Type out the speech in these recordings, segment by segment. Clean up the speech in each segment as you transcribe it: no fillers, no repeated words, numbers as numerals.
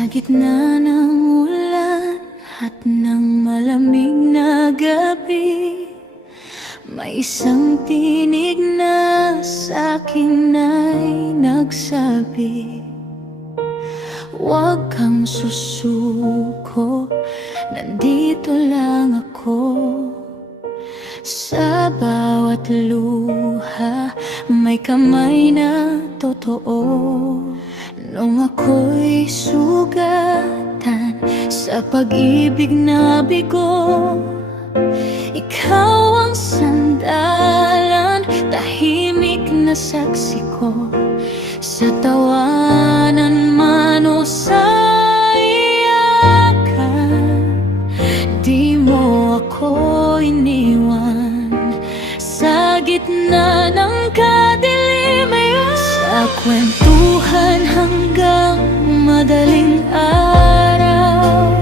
Sa gitna ng ulan at ng malamig na gabi, may isang tinig na sa'kin ay nagsabi, huwag kang susuko, nandito lang ako. Sa bawat luha, may kamay na totoo. Nung ako'y sugatan sa pag-ibig na bigo, ikaw ang sandalan, tahimik na saksi ko. Sa tawanan man o sa iyakan, di mo ako iniwan. Sa gitna ng kadiliman, sa kwentuhan hanggang madaling araw,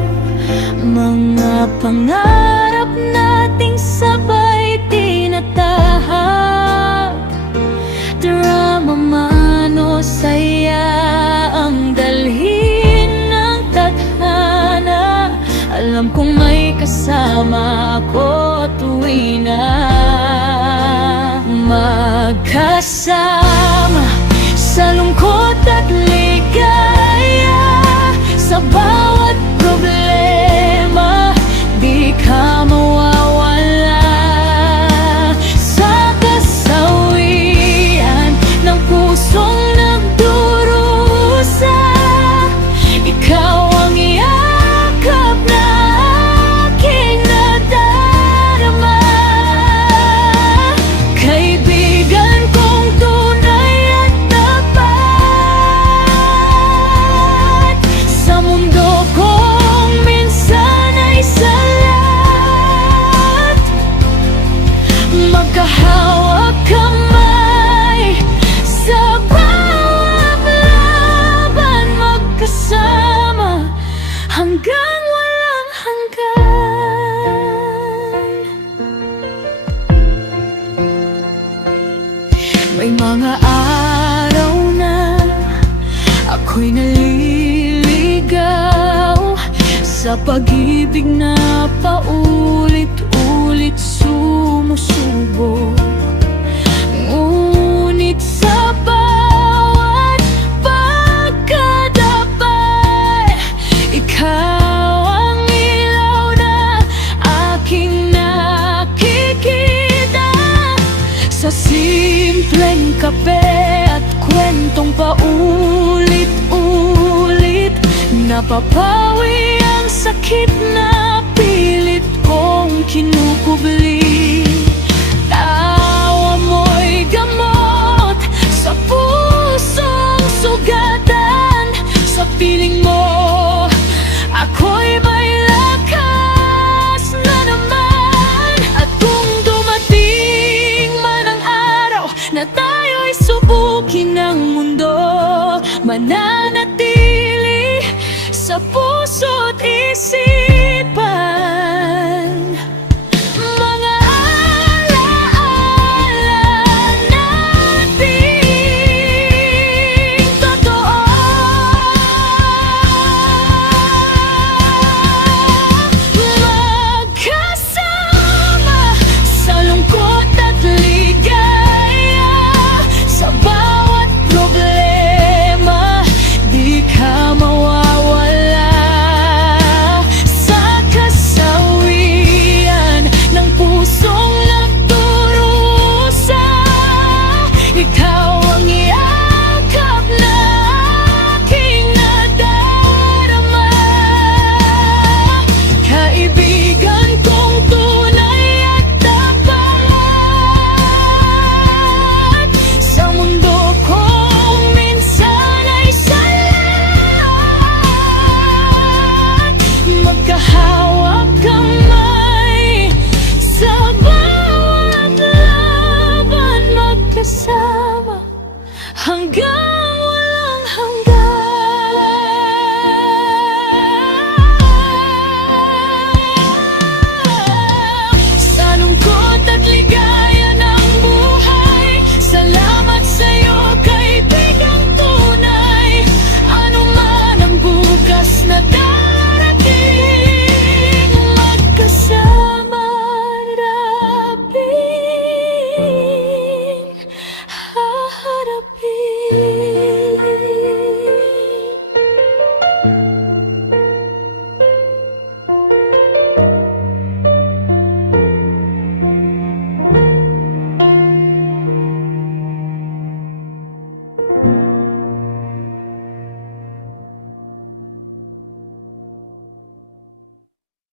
mga pangarap nating sabay tinatahak. Drama man o saya ang dalhin ng tadhana, alam kong may kasama ako tuwing na magkasama. Sa lungkot at ligaya, sa bawat problema, di ka mawawala. Sa kasawian ng pusong nagdurusa, ikaw ang yakap na aking nadarama. Kaibigan kong tunay at tapat, sa mundo kong minsan ay salat. Magkahawak kamay sa bawat laban, magkasama hanggang walang hanggan. May mga araw na ako'y naliligaw sa pag-ibig na paulit-ulit sumusubok. Ngunit sa bawat pagkadapay, ikaw ang ilaw na aking nakikita. Sa simpleng kape at kwentong paulit-ulit, napapawi ang sakit na pilit kong kinukubli. Tawa mo'y gamot sa pusong sugatan, sa piling mo